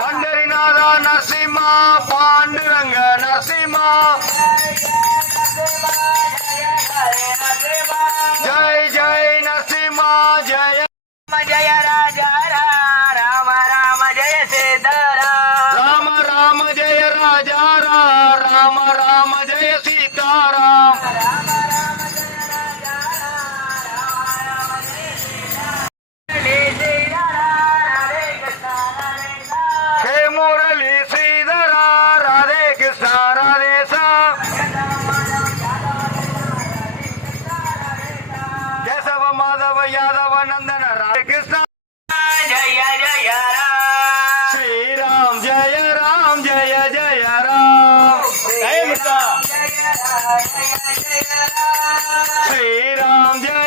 पंढरीनाथ नरसिंह पांडुरंग नरसिंह जय जय नरसिंह जय जय राजा राम राम जय सीताराम राम राम जय राजा राम राम जय सीताराम हे मुरली श्रीधर राधे कृष्ण राधे श्याम केशव माधव यादव नंदन राधे कृष्ण जय जय श्री राम जय राम जय जय राम श्री राम जय